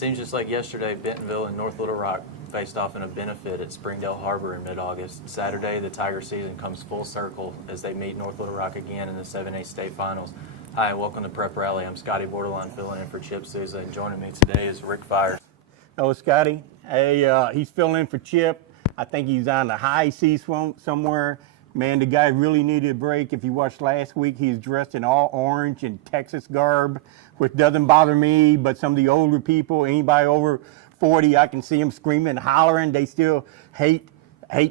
seems just like yesterday, Bentonville and North Little Rock faced off in a benefit at Springdale Harbor in mid-August. Saturday, the Tiger season comes full circle as they meet North Little Rock again in the 7A state finals. Hi, welcome to Prep Rally. I'm Scottie Bordelon filling in for Chip Souza, and joining me today is Rick Fires. Hello, Scotty. Hey, he's filling in for Chip. I think he's on the high seas somewhere. Man, the guy really needed a break. If you watched last week, he's dressed in all orange and Texas garb, which doesn't bother me, but some of the older people, anybody over 40, I can see them screaming and hollering. They still hate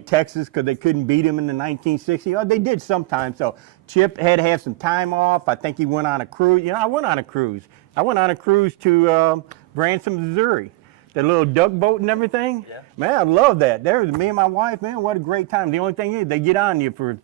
Texas because they couldn't beat them in the 1960s. Oh, they did sometimes. So Chip had to have some time off. I think he went on a cruise. You know, I went on a cruise. I went on a cruise to Branson, Missouri. That little duck boat and everything. Yeah. Man, I love that. There was me and my wife, man, what a great time. The only thing is they get on you for,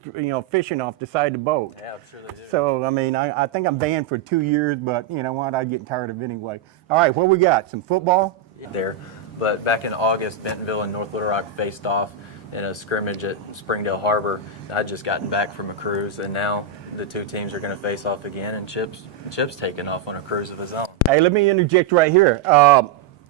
fishing off the side of the boat. Yeah, I'm sure they do. So, I mean, I think I'm banned for 2 years, but you know what, I'm getting tired of it anyway. All right, what we got? Some football? There. But back in August, Bentonville and North Little Rock faced off in a scrimmage at Springdale Harbor. I'd just gotten back from a cruise, and now the two teams are going to face off again, and Chip's taking off on a cruise of his own. Hey, let me interject right here.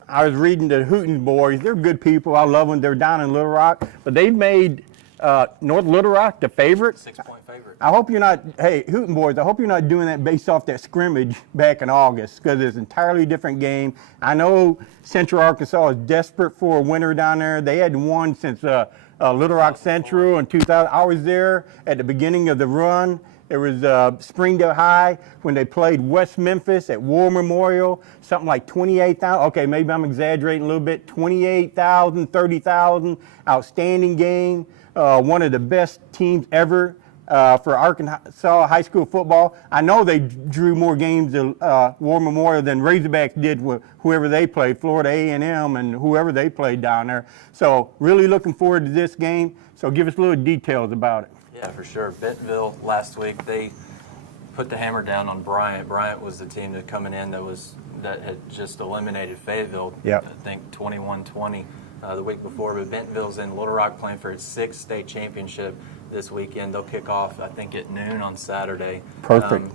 I was reading the Hooten boys. They're good people. I love them. They're down in Little Rock, but they've made North Little Rock the favorite. 6-point favorite. I hope you're not, hey, Hooten boys, I hope you're not doing that based off that scrimmage back in August, because it's an entirely different game. I know Central Arkansas is desperate for a winner down there. They hadn't won since Little Rock Central in 2000. I was there at the beginning of the run. There was Springdale High when they played West Memphis at War Memorial, something like 28,000. Okay, maybe I'm exaggerating a little bit. 28,000, 30,000, outstanding game. One of the best teams ever for Arkansas high school football. I know they drew more games at War Memorial than Razorbacks did with whoever they played, Florida A&M and whoever they played down there. So really looking forward to this game. So give us a little details about it. Yeah, for sure. Bentonville last week, they put the hammer down on Bryant. Bryant was the team that coming in that had just eliminated Fayetteville. Yep. I think 21-20 the week before. But Bentonville's in Little Rock playing for its 6th state championship this weekend. They'll kick off, I think, at noon on Saturday. Perfect.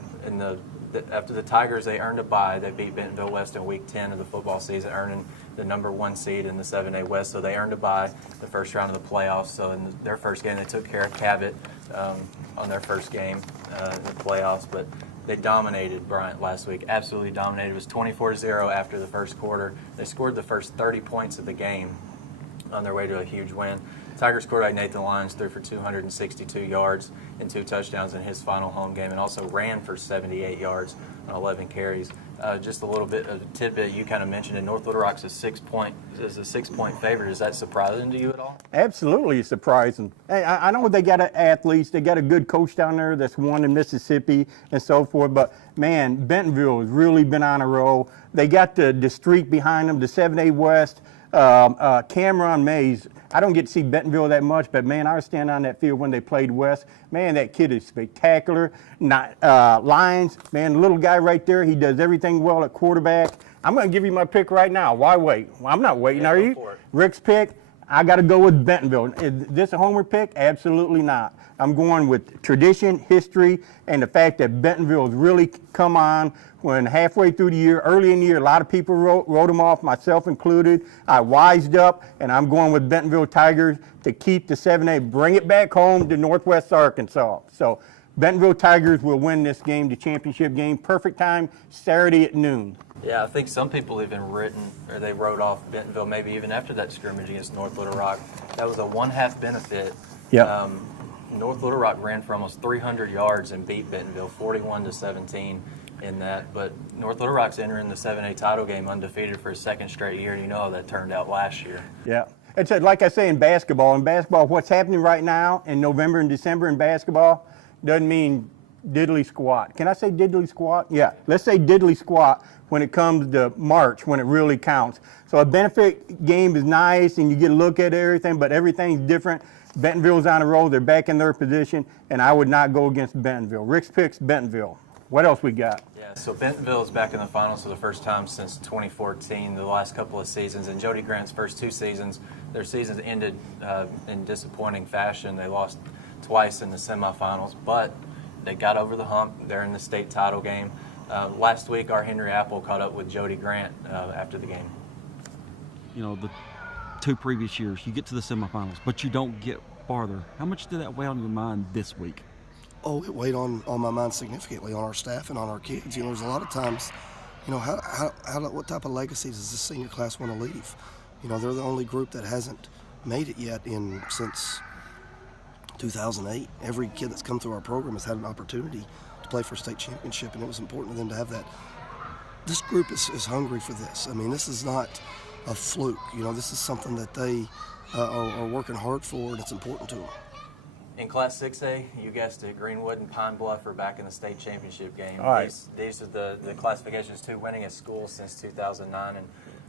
After the Tigers, they earned a bye. They beat Bentonville West in Week 10 of the football season, earning the #1 seed in the 7A West. So they earned a bye the first round of the playoffs. So in their first game, they took care of Cabot on their first game in the playoffs. But they dominated Bryant last week, absolutely dominated. It was 24-0 after the first quarter. They scored the first 30 points of the game on their way to a huge win. Tigers quarterback Nathan Lyons threw for 262 yards and 2 touchdowns in his final home game, and also ran for 78 yards on 11 carries. Just a little bit of a tidbit you kind of mentioned it. North Little Rock's a 6-point favorite. Is that surprising to you at all? Absolutely surprising. Hey, I know they got athletes. They got a good coach down there that's won in Mississippi and so forth. But man, Bentonville has really been on a roll. They got the streak behind them. The 7A West. Cameron Mays. I don't get to see Bentonville that much, but man, I was standing on that field when they played West. Man, that kid is spectacular. Lyons, man, little guy right there. He does everything well at quarterback. I'm going to give you my pick right now. Why wait? Well, I'm not waiting, are you? Rick's pick, I got to go with Bentonville. Is this a homer pick? Absolutely not. I'm going with tradition, history, and the fact that Bentonville has really come on when halfway through the year, early in the year, a lot of people wrote them off, myself included. I wised up, and I'm going with Bentonville Tigers to keep the 7A, bring it back home to Northwest Arkansas. So Bentonville Tigers will win this game, the championship game. Perfect time, Saturday at noon. Yeah, I think some people even they wrote off Bentonville maybe even after that scrimmage against North Little Rock. That was a 1/2 benefit. Yep. North Little Rock ran for almost 300 yards and beat Bentonville 41-17 in that. But North Little Rock's entering the 7A title game undefeated for a 2nd straight year, and you know how that turned out last year. Yeah. It's like I say in basketball, what's happening right now in November and December in basketball doesn't mean diddly squat. Can I say diddly squat? Yeah, let's say diddly squat when it comes to March, when it really counts. So a benefit game is nice and you get a look at everything, but everything's different. Bentonville's on a roll, they're back in their position, and I would not go against Bentonville. Rick's picks Bentonville. What else we got? Yeah, so Bentonville is back in the finals for the first time since 2014, the last couple of seasons. And Jody Grant's first 2 seasons, their seasons ended in disappointing fashion. They lost twice in the semifinals, but they got over the hump. They're in the state title game. Last week, our Henry Apple caught up with Jody Grant after the game. the 2 previous years. You get to the semifinals, but you don't get farther. How much did that weigh on your mind this week? Oh, it weighed on my mind significantly, on our staff and on our kids. There's a lot of times, what type of legacy does this senior class want to leave? They're the only group that hasn't made it yet since 2008. Every kid that's come through our program has had an opportunity to play for a state championship, and it was important to them to have that. This group is hungry for this. This is not a fluke. This is something that they are working hard for, and it's important to them. In Class 6A, you guessed it, Greenwood and Pine Bluff are back in the state championship game. All right. These are the classifications to winningest schools since 2009, and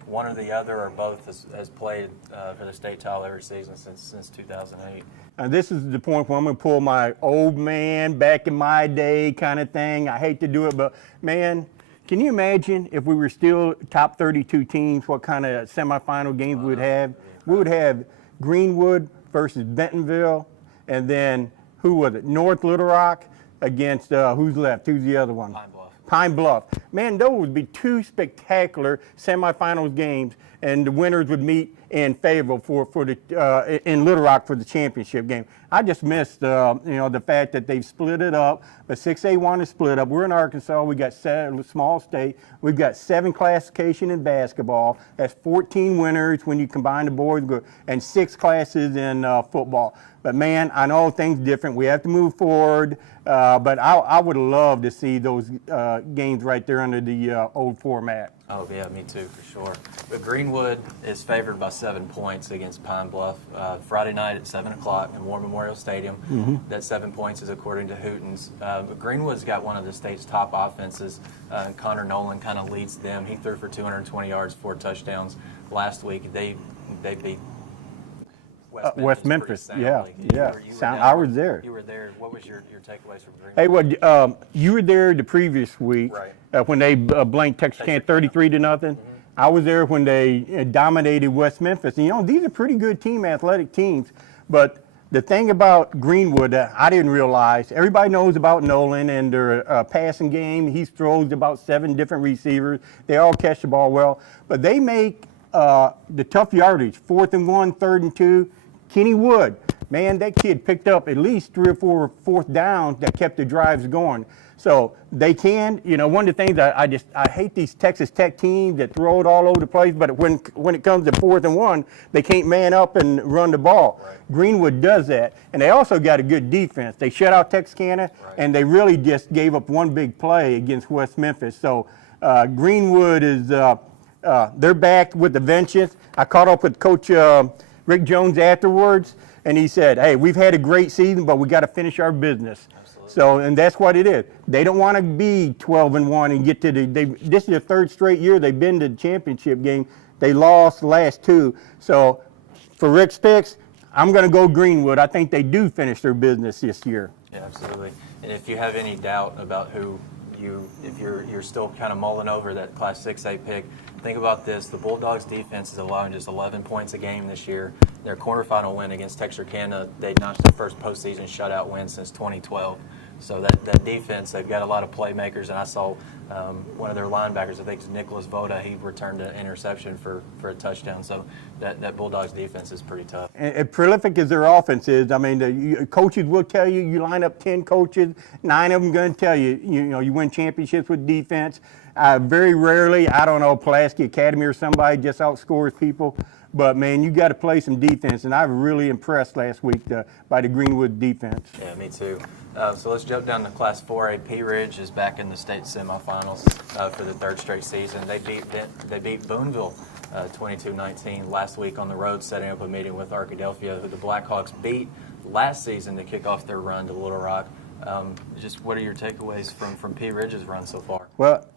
one or the other or both has played for the state title every season since 2008. And this is the point where I'm going to pull my old man back in my day kind of thing. I hate to do it, but man, can you imagine if we were still top 32 teams, what kind of semifinal games we would have? We would have Greenwood versus Bentonville, and then who was it? North Little Rock against who's left? Who's the other one? Pine Bluff. Pine Bluff. Man, those would be 2 spectacular semifinals games, and the winners would meet in Fayetteville in Little Rock for the championship game. I just missed the fact that they've split it up. But 6A wanted to split up. We're in Arkansas. We got small state. We've got 7 classification in basketball. That's 14 winners when you combine the boys, and 6 classes in football. But man, I know things different. We have to move forward. But I would love to see those games right there under the old format. Oh, yeah, me too, for sure. But Greenwood is favored by 7 points against Pine Bluff Friday night at 7 o'clock in War Memorial Stadium. Mm-hmm. That 7 points is according to Hootens. But Greenwood's got one of the state's top offenses. Connor Nolan kind of leads them. He threw for 220 yards, 4 touchdowns last week. They beat West Memphis, yeah. I was there. You were there. What was your takeaways from Greenwood? Hey, well, you were there the previous week, right, when they blanked Texarkana 33-0. Mm-hmm. I was there when they dominated West Memphis. And, these are pretty good athletic teams. But the thing about Greenwood that I didn't realize, everybody knows about Nolan and their passing game. He throws about 7 different receivers. They all catch the ball well. But they make the tough yardage, 4th and 1, 3rd and 2. Kenny Wood, man, that kid picked up at least 3 or 4 fourth downs that kept the drives going. So they can, one of the things I hate these Texas Tech teams that throw it all over the place, but when it comes to 4th and 1, they can't man up and run the ball. Right. Greenwood does that, and they also got a good defense. They shut out Texarkana, right, and they really just gave up one big play against West Memphis. So Greenwood is, they're back with the vengeance. I caught up with Coach Rick Jones afterwards, and he said, hey, we've had a great season, but we got to finish our business. Absolutely. So, and that's what it is. They don't want to be 12-1 and get to this is the 3rd straight year they've been to the championship game. They lost the last 2. So for Rick's picks, I'm going to go Greenwood. I think they do finish their business this year. Yeah, absolutely. And if you have any doubt about if you're still kind of mulling over that Class 6A pick, think about this. The Bulldogs defense is allowing just 11 points a game this year. Their quarterfinal win against Texarkana, they notched their first postseason shutout win since 2012. So that defense, they've got a lot of playmakers, and I saw one of their linebackers, I think it's Nicholas Voda, he returned an interception for a touchdown. So that Bulldogs defense is pretty tough. And prolific as their offense is, I mean, the coaches will tell you, you line up 10 coaches, 9 of them going to tell you, you win championships with defense. Very rarely, I don't know, Pulaski Academy or somebody just outscores people. But, man, you got to play some defense, and I was really impressed last week by the Greenwood defense. Yeah, me too. So let's jump down to Class 4A. Pea Ridge is back in the state semifinals for the 3rd straight season. They beat Boonville 22-19 last week on the road, setting up a meeting with Arkadelphia, who the Blackhawks beat last season to kick off their run to Little Rock. Just what are your takeaways from Pea Ridge's run so far? Well,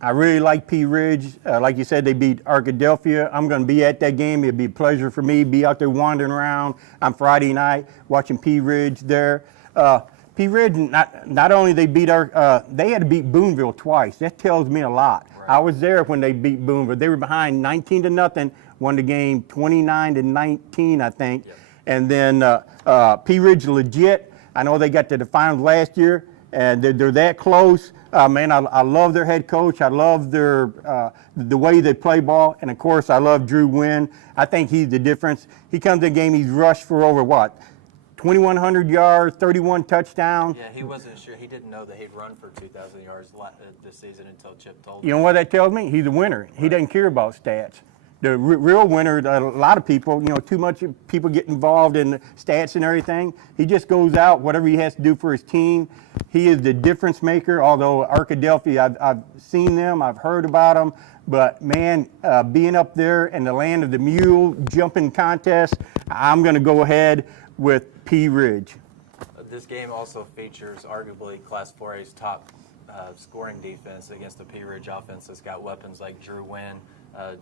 I really like Pea Ridge. Like you said, they beat Arkadelphia. I'm going to be at that game. It'll be a pleasure for me to be out there wandering around on Friday night watching Pea Ridge there. Pea Ridge, not only they beat they had to beat Boonville twice. That tells me a lot. Right. I was there when they beat Boonville. They were behind 19-0, won the game 29-19, I think. Yep. And then Pea Ridge legit. I know they got to the finals last year. and they're that close. Man, I love their head coach. I love their the way they play ball, and of course, I love Drew Wynn. I think he's the difference. He comes in the game, he's rushed for over what? 2,100 yards, 31 touchdowns. Yeah, he wasn't sure. He didn't know that he'd run for 2,000 yards this season until Chip told You him. know what that tells me? He's a winner. He doesn't care about stats. The real winner, a lot of people, too much people get involved in stats and everything. He just goes out, whatever he has to do for his team. He is the difference maker, although Arkadelphia, I've seen them, I've heard about them. But, man, being up there in the land of the mule jumping contest, I'm going to go ahead with Pea Ridge. This game also features arguably Class 4A's top scoring defense against the Pea Ridge offense that's got weapons like Drew Wynn,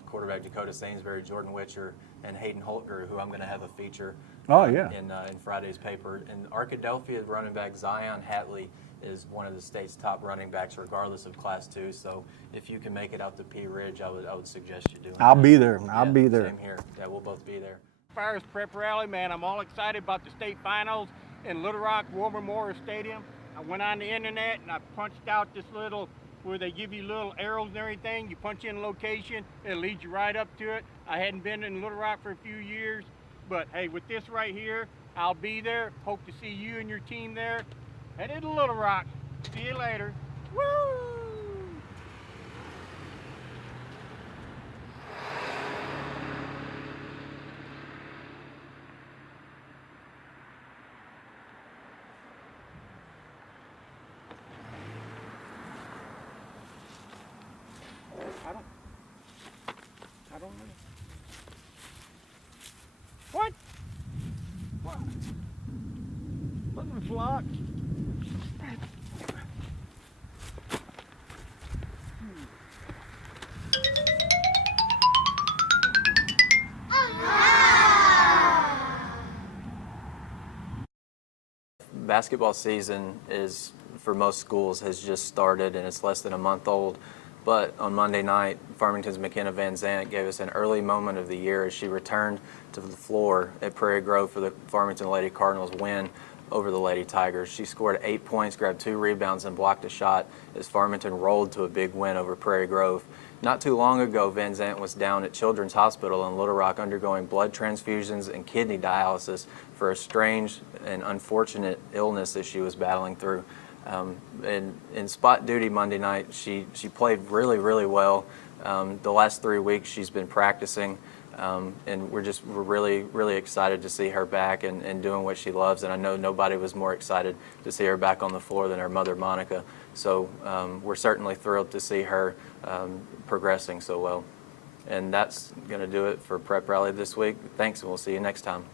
quarterback Dakota Sainsbury, Jordan Witcher, and Hayden Holtger, who I'm going to have a feature in Friday's paper. And Arkadelphia running back Zion Hatley is one of the state's top running backs, regardless of Class 2. So if you can make it out to Pea Ridge, I would suggest you do it. I'll be there. I'll be there. Same here. Yeah, we'll both be there. As far as prep rally, man, I'm all excited about the state finals in Little Rock War Memorial Stadium. I went on the internet and I punched out this little, where they give you little arrows and everything. You punch in a location, it leads you right up to it. I hadn't been in Little Rock for a few years, but hey, with this right here, I'll be there. Hope to see you and your team there. Headed to Little Rock. See you later. Woo! I don't know. What? What? Little flock. Basketball season is, for most schools, has just started and it's less than a month old. But on Monday night, Farmington's McKenna Van Zant gave us an early moment of the year as she returned to the floor at Prairie Grove for the Farmington Lady Cardinals win over the Lady Tigers. She scored 8 points, grabbed 2 rebounds, and blocked a shot as Farmington rolled to a big win over Prairie Grove. Not too long ago, Van Zant was down at Children's Hospital in Little Rock undergoing blood transfusions and kidney dialysis for a strange and unfortunate illness that she was battling through. In spot duty Monday night, she played really, really well. The last 3 weeks she's been practicing, and we're really, really excited to see her back and doing what she loves. And I know nobody was more excited to see her back on the floor than her mother, Monica. So we're certainly thrilled to see her progressing so well. And that's going to do it for Prep Rally this week. Thanks, and we'll see you next time.